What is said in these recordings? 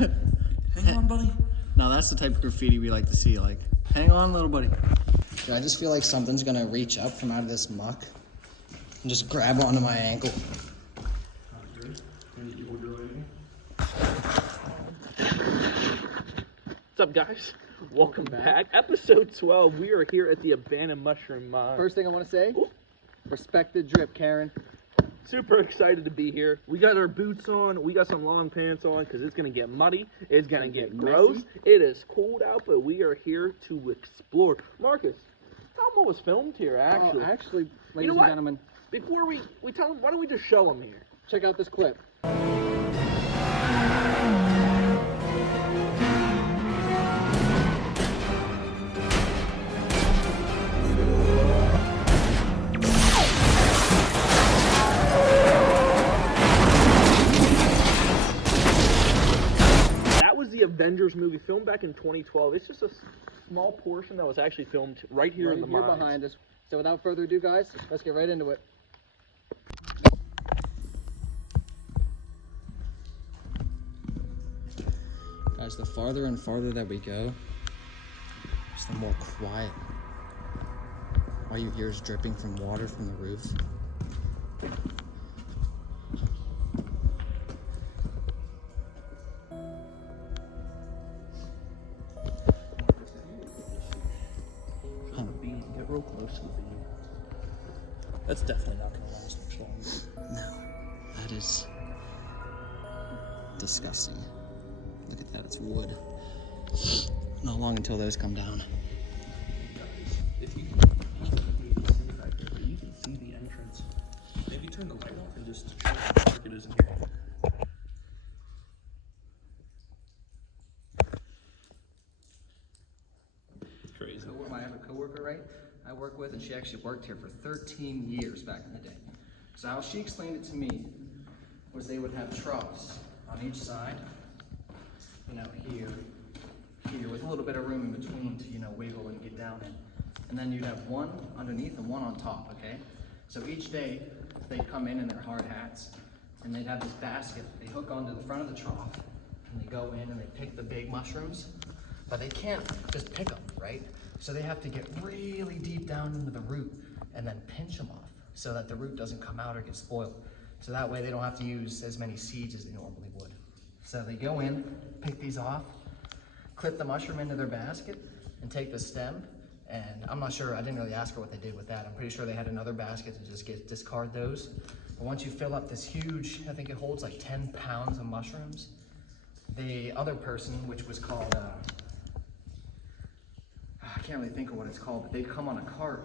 Hang on, buddy. No, that's the type of graffiti we like to see. Like, hang on, little buddy. Dude, I just feel like something's gonna reach up from out of this muck and just grab onto my ankle. What's up, guys? Welcome back. Episode 12. We are here at the abandoned mushroom mine. First thing I want to say, respect the drip, Karen. Super excited to be here. We got our boots on. We got some long pants on because it's going to get muddy. It's going to get gross. Messy. It is cold out, but we are here to explore. Marcus, tell them what was filmed here, actually. Oh, actually, ladies and gentlemen, Before we tell them, why don't we just show them here? check out this clip. The Avengers movie filmed back in 2012. It's just a small portion that was actually filmed right here in the mines. Behind us. So without further ado, guys, let's get right into it. Guys, the farther and farther that we go, just the more quiet. All you hear is dripping from water from the roof. Get real close to the beam. That's definitely not going to last much longer. No, that is disgusting. Look at that, it's wood. Not long until those come down. If you can see back there, but you can see the entrance. Maybe turn the light off and just show how dark it is in here. Crazy. I have a coworker, right? I work with, and she actually worked here for 13 years back in the day. So how she explained it to me was they would have troughs on each side, you know, here, with a little bit of room in between to, you know, wiggle and get down in. And then you'd have one underneath and one on top, okay? So each day, they'd come in their hard hats, and they'd have this basket they hook onto the front of the trough, and they go in and they pick the big mushrooms, but they can't just pick them, right? So they have to get really deep down into the root and then pinch them off so that the root doesn't come out or get spoiled. So that way they don't have to use as many seeds as they normally would. So they go in, pick these off, clip the mushroom into their basket, and take the stem. And I'm not sure, I didn't really ask her what they did with that. I'm pretty sure they had another basket to just discard those. But once you fill up this huge, I think it holds like 10 pounds of mushrooms, the other person, which was called, I can't really think of what it's called, but they'd come on a cart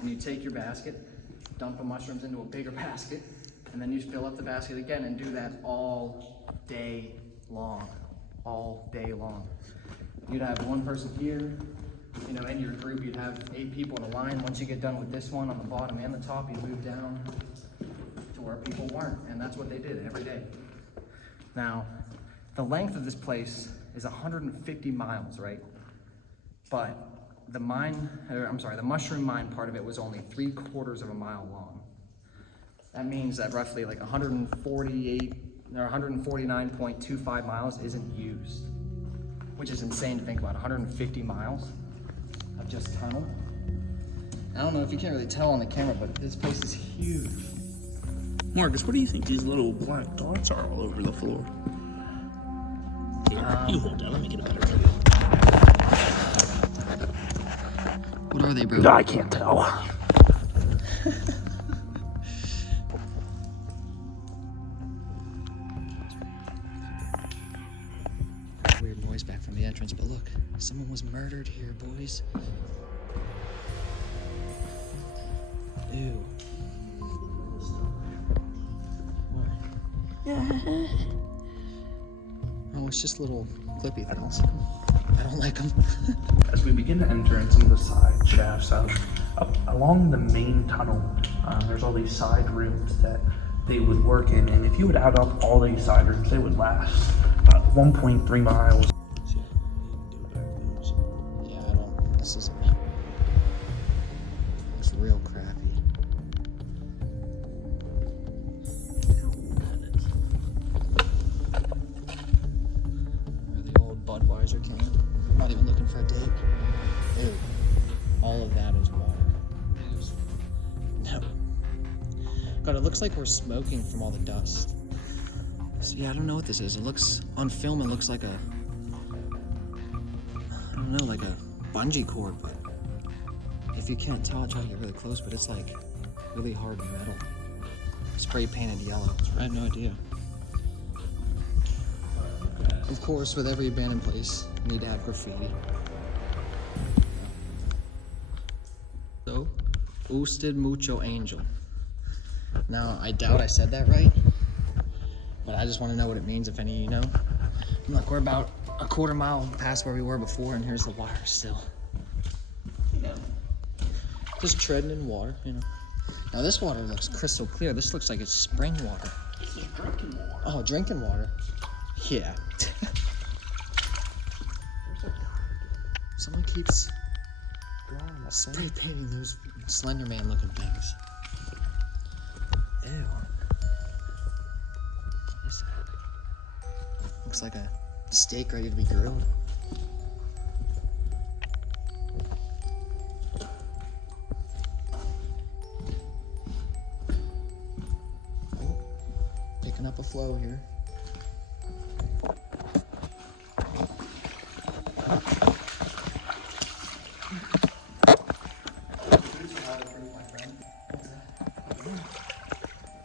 and you take your basket, dump the mushrooms into a bigger basket, and then you fill up the basket again and do that all day long. All day long. You'd have one person here, you know, in your group, you'd have 8 people in a line. Once you get done with this one on the bottom and the top, you move down to where people weren't, and that's what they did every day. Now, the length of this place is 150 miles, right? But the mushroom mine part of it was only 3/4 of a mile long. That means that roughly like 149.25 miles isn't used, which is insane to think about. 150 miles of just tunnel. I don't know if you can't really tell on the camera, but this place is huge. Marcus, what do you think these little black dots are all over the floor? Here, you hold that. Let me get a better view. What are they, bro? I can't tell. Weird noise back from the entrance, but look, someone was murdered here, boys. Ew. What? Oh, it's just little clippy things. I don't like them. As we begin to enter in some of the side shafts up along the main tunnel, there's all these side rooms that they would work in, and if you would add up all these side rooms, they would last 1.3 miles. Yeah, I don't. This isn't. It's real crappy. not even looking for a date. Ew. All of that is water. No. God, it looks like we're smoking from all the dust. So yeah, I don't know what this is. It looks, on film, it looks like a, I don't know, like a bungee cord, but if you can't tell, I'll try to get really close, but it's like really hard metal. Spray painted yellow. I have no idea. Of course, with every abandoned place, you need to have graffiti. So, usted mucho angel. Now, I doubt I said that right, but I just want to know what it means if any of you know. Look, we're about a quarter mile past where we were before, and here's the wire still. You know, just treading in water, you know. Now this water looks crystal clear. This looks like it's spring water. This is drinking water. Oh, drinking water. Yeah. Someone keeps spray painting those Slender Man looking things. Ew. What is that? Looks like a steak ready to be grilled. Oh, picking up a flow here.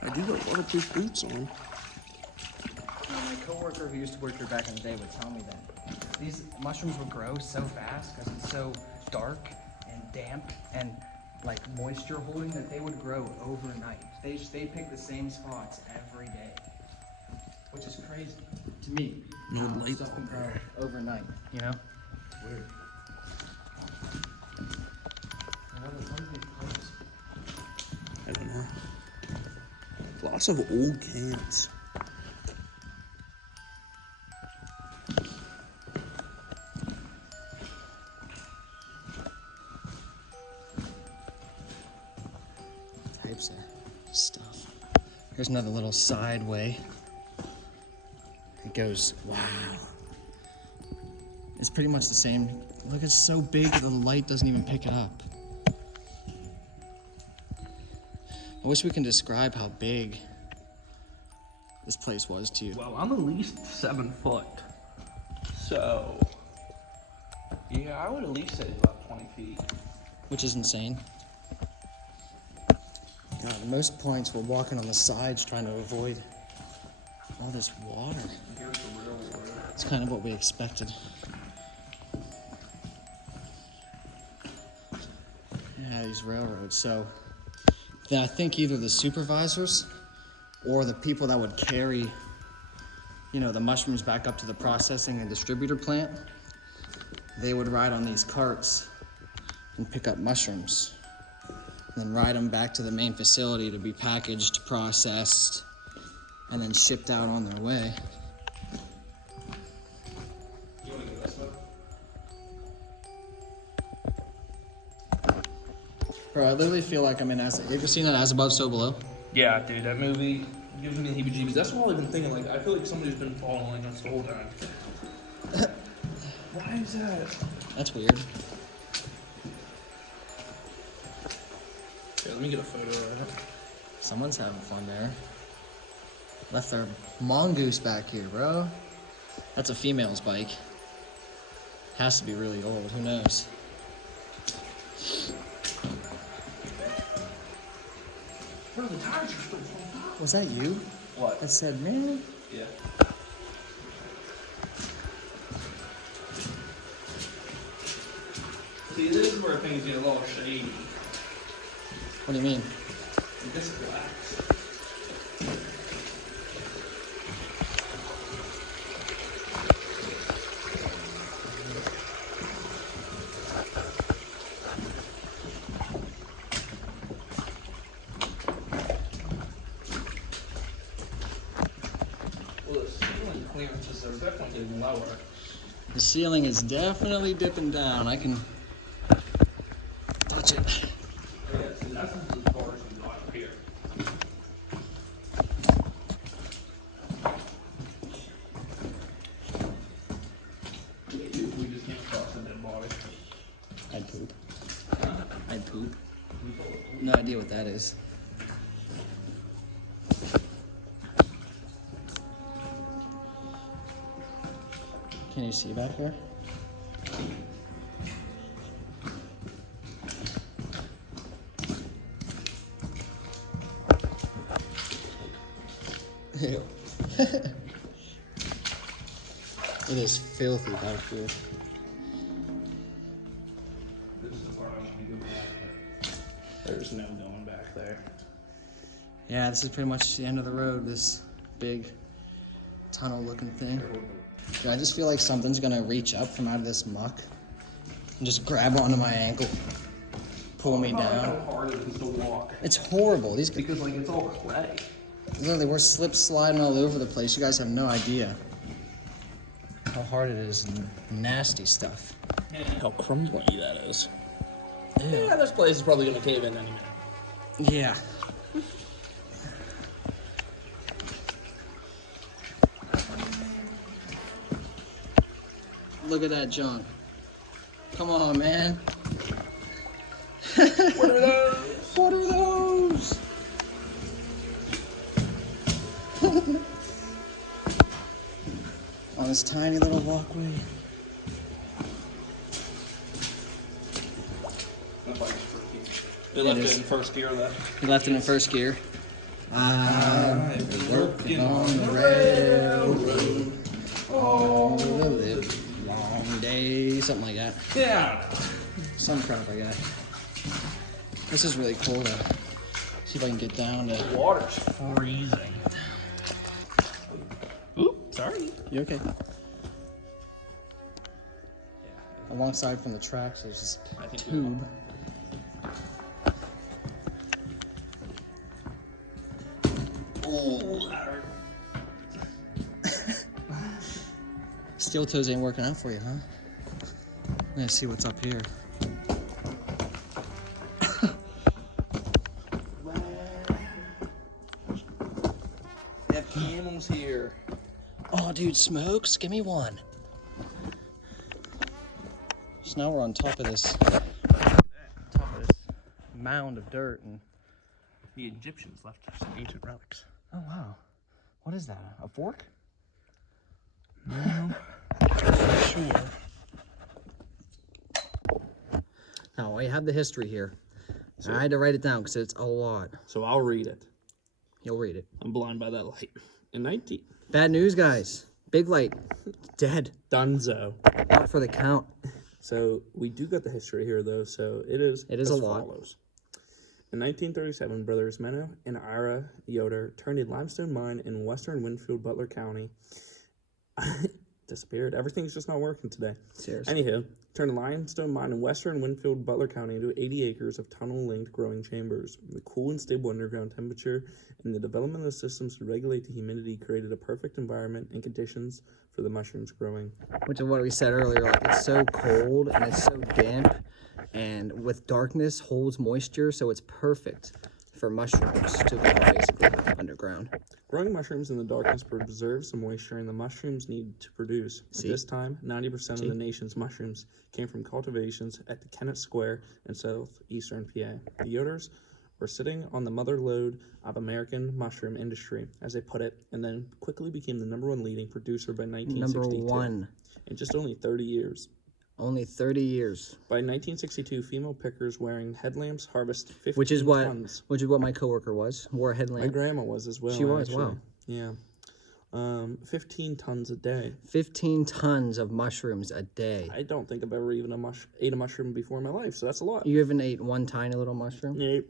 I do got waterproof boots on. My coworker who used to work here back in the day would tell me that these mushrooms would grow so fast because it's so dark and damp and like moisture holding that they would grow overnight. They pick the same spots every day, which is crazy to me. No how light stuff can bulb grow there. overnight, you know? Weird. I don't know. Lots of old cans. Types of stuff. Here's another little side way. It goes, wow. It's pretty much the same. Look, it's so big the light doesn't even pick it up. I wish we can describe how big this place was to you. Well, I'm at least 7 foot. So, yeah, I would at least say about 20 feet. Which is insane. God, at most points we're walking on the sides trying to avoid all this water. Here's the real world. It's kind of what we expected. Yeah, these railroads. So, then I think either the supervisors or the people that would carry, you know, the mushrooms back up to the processing and distributor plant, they would ride on these carts and pick up mushrooms, and then ride them back to the main facility to be packaged, processed, and then shipped out on their way. You want to get this one? Bro, I literally feel like I'm in As. You ever seen that As Above, So Below? Yeah, dude, that movie gives me the heebie-jeebies. That's all I've been thinking. Like, I feel like somebody's been following us the whole time. Why is that? That's weird. Okay, let me get a photo of that. Someone's having fun there. Left their mongoose back here, bro. That's a female's bike. Has to be really old, who knows? Bro, the tires are still full up. Was that you? What? That said, man. Yeah. See, this is where things get a little shady. What do you mean? This glass. Well, the ceiling clearances are definitely getting lower. The ceiling is definitely dipping down. I can touch it. Yeah, see, that's as far as we got up here. Maybe if we just can't cross No idea what that is. Can you see back there? Ew. It is filthy back here. This is the part I want to go back. There's no going back there. Yeah, this is pretty much the end of the road, this big tunnel looking thing. Dude, I just feel like something's gonna reach up from out of this muck and just grab onto my ankle, pull me How down. hard it is to walk. It's horrible. These Because like it's all clay. literally, we're slip sliding all over the place. You guys have no idea how hard it is and nasty stuff. How crumbly that is. Ew. Yeah, this place is probably gonna cave in any minute. Yeah. Look at that junk. Come on, man. What are those? What are those? On this tiny little walkway. They left it in first gear though. He left it in first gear. I've been working on the railroad all the long day, something like that. Yeah. Some crap I got. This is really cool to see if I can get down to. Water's freezing. Oop, sorry. You okay? Alongside from the tracks, there's this tube. Oh, that hurt. Steel toes ain't working out for you, huh? Let's see what's up here. They have camels here. Oh, dude, smokes? Give me one. So now we're on top of this mound of dirt, and The Egyptians left some ancient relics. oh wow, what is that? A fork? No. Sure. Now I have the history here. I had to write it down because it's a lot. So I'll read it. You'll read it. I'm blind by that light. In 19... Bad news, guys. Big light. Dead. Dunzo. Out for the count. So we do got the history here, though. So it is It is as a lot. follows. In 1937, brothers Menno and Ira Yoder turned a limestone mine in western Winfield, Butler County. Disappeared. Everything's just not working today. Seriously. Anywho, turned a limestone mine in western Winfield, Butler County into 80 acres of tunnel-linked growing chambers. The cool and stable underground temperature and the development of systems to regulate the humidity created a perfect environment and conditions for the mushrooms growing. Which is what we said earlier. Like, it's so cold and it's so damp, and with darkness holds moisture, so it's perfect for mushrooms to grow basically underground. Growing mushrooms in the darkness preserves the moisture and the mushrooms need to produce. See? At this time, 90% of the nation's mushrooms came from cultivations at the Kennett Square in southeastern PA. The Yoders were sitting on the mother lode of American mushroom industry, as they put it, and then quickly became the #1 leading producer by 1962. Number one. In just only 30 years. Only 30 years. By 1962, female pickers wearing headlamps harvest 15 Which is tons. what my coworker was. Wore a headlamp. My grandma was as well. She was, actually. wow. Yeah. 15 tons a day. 15 tons of mushrooms a day. I don't think I've ever even ate a mushroom before in my life, so that's a lot. You haven't ate one tiny little mushroom? Yeah.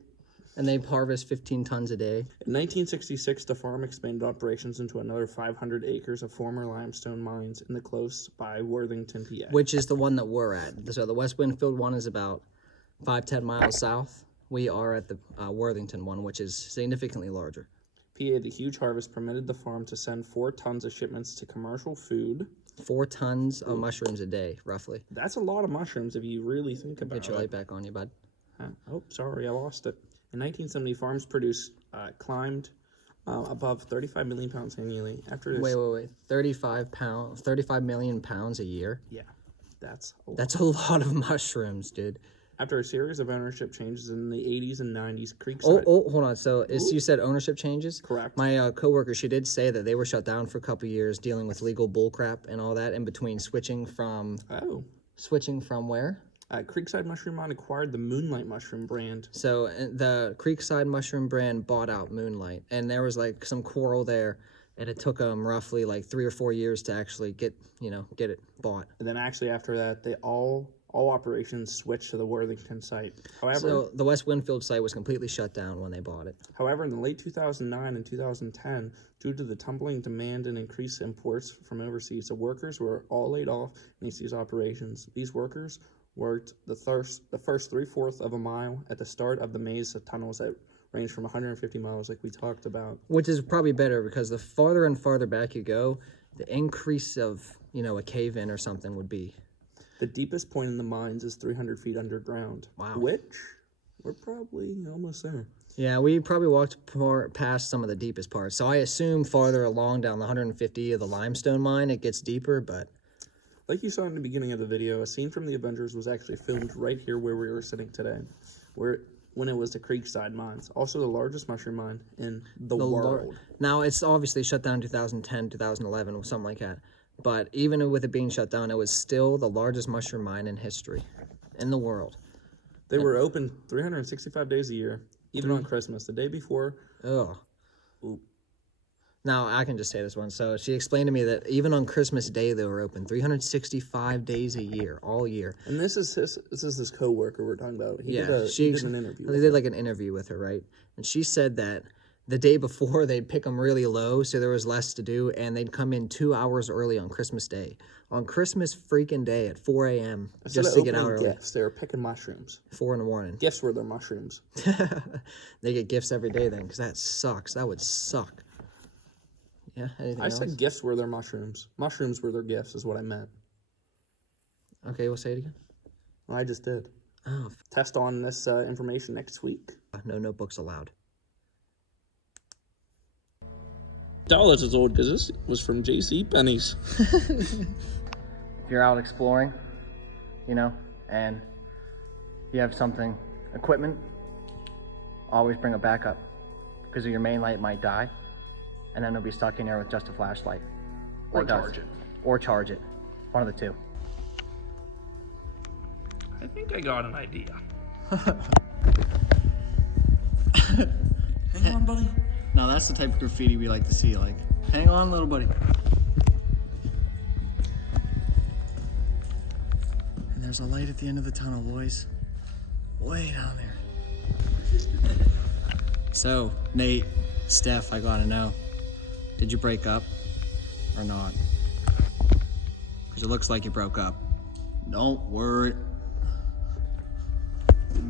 And they harvest 15 tons a day. In 1966, the farm expanded operations into another 500 acres of former limestone mines in the close by Worthington, PA. Which is the one that we're at. So the West Winfield one is about 5-10 miles south. We are at the Worthington one, which is significantly larger. PA, the huge harvest permitted the farm to send 4 tons of shipments to commercial food. 4 tons of mushrooms a day, roughly. That's a lot of mushrooms if you really think about it. Get your light back on you, bud. Oh, sorry, I lost it. In 1970, farms climbed above 35 million pounds annually. After this, Wait. 35 million pounds a year? yeah, that's a lot. That's a lot of mushrooms, dude. After a series of ownership changes in the 80s and 90s, Creekside... hold on. So you said ownership changes? Correct. My coworker, she did say that they were shut down for a couple years dealing with legal bullcrap and all that in between switching from... Oh. Switching from where? Creekside Mushroom Mine acquired the Moonlight Mushroom brand. So the Creekside Mushroom brand bought out Moonlight, and there was like some coral there, and it took them roughly like 3 or 4 years to actually get it bought. And then actually after that, they all operations switched to the Worthington site. However, so the West Winfield site was completely shut down when they bought it. However, in the late 2009 and 2010, due to the tumbling demand and increased imports from overseas, the workers were all laid off in these operations. These workers worked the first 3/4 of a mile at the start of the maze of tunnels that range from 150 miles like we talked about. Which is probably better because the farther and farther back you go, the increase of, a cave-in or something would be. The deepest point in the mines is 300 feet underground. Wow. Which, we're probably almost there. Yeah, we probably walked past some of the deepest parts. So I assume farther along down the 150 of the limestone mine, it gets deeper, but... Like you saw in the beginning of the video, a scene from the Avengers was actually filmed right here where we were sitting today, when it was the Creekside Mines, also the largest mushroom mine in the world. Now, it's obviously shut down in 2010, 2011, or something like that. But even with it being shut down, it was still the largest mushroom mine in history, in the world. They were open 365 days a year, even on Christmas. The day before... Ugh. Ooh. Now, I can just say this one. So she explained to me that even on Christmas Day, they were open 365 days a year, all year. And this is his coworker we're talking about. He did an interview. They did like an interview with her, right? And she said that the day before, they'd pick them really low, so there was less to do, and they'd come in 2 hours early on Christmas Day. On Christmas freaking Day at 4 a.m. just to get out early. Gifts, they were picking mushrooms. 4 in the morning. Gifts were their mushrooms. They get gifts every day then, because that sucks. That would suck. Yeah, anything else? I said gifts were their mushrooms. Mushrooms were their gifts is what I meant. Okay, we'll say it again. Well, I just did. Oh. Test on this information next week. No notebooks allowed. $1 is old because this was from J.C. Penney's. If you're out exploring, and you have equipment, always bring a backup because your main light might die, and then it'll be stuck in there with just a flashlight. Or charge it. Or charge it. One of the two. I think I got an idea. Hang on, buddy. No, that's the type of graffiti we like to see. Like, hang on, little buddy. And there's a light at the end of the tunnel, boys. Way down there. So, Nate, Steph, I gotta know. Did you break up or not? Because it looks like you broke up. Don't worry.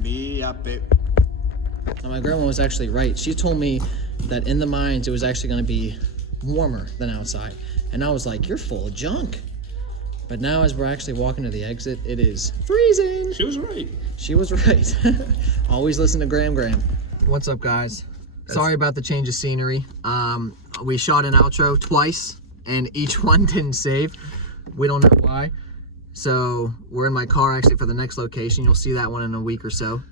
Be happy. Now, my grandma was actually right. She told me that in the mines it was actually going to be warmer than outside. And I was like, you're full of junk. But now as we're actually walking to the exit, it is freezing. She was right. She was right. Always listen to Graham. What's up, guys? Sorry about the change of scenery. We shot an outro twice, and each one didn't save. We don't know why. So we're in my car actually for the next location. You'll see that one in a week or so.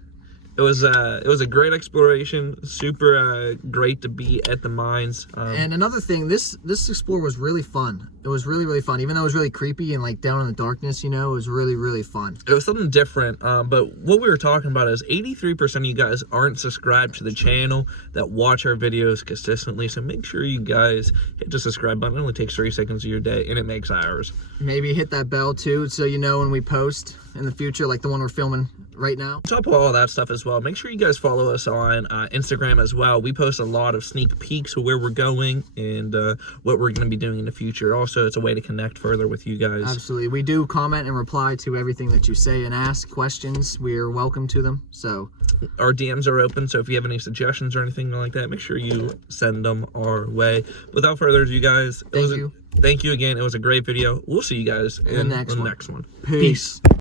It was a great exploration. Super great to be at the mines. And another thing, this explore was really fun. It was really fun, even though it was really creepy and like down in the darkness. It was really fun. It was something different. But what we were talking about is 83% of you guys aren't subscribed to the channel that watch our videos consistently. So make sure you guys hit the subscribe button. It only takes 30 seconds of your day, and it makes hours. Maybe hit that bell too, so you know when we post in the future, like the one we're filming right now. On top of all that stuff as well, make sure you guys follow us on Instagram as well. We post a lot of sneak peeks of where we're going and what we're going to be doing in the future. Also, it's a way to connect further with you guys. Absolutely. We do comment and reply to everything that you say and ask questions. We're welcome to them. So our DMs are open, so if you have any suggestions or anything like that, make sure you send them our way. Without further ado, guys, thank you. Thank you again. It was a great video. We'll see you guys in the next one. Peace.